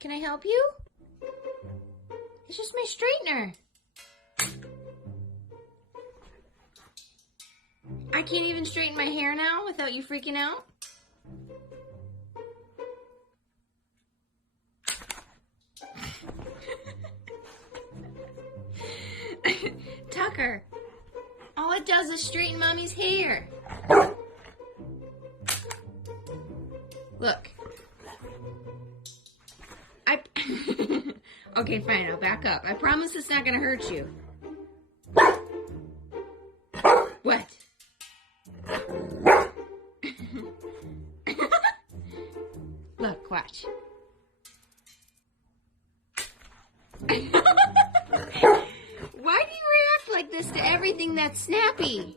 Can I help you? It's just my straightener. I can't even straighten my hair now without you freaking out? Tucker, all it does is straighten Mommy's hair. Look. Okay, fine, I'll back up. I promise it's not gonna hurt you. What? Look, watch. Why do you react like this to everything that's snappy?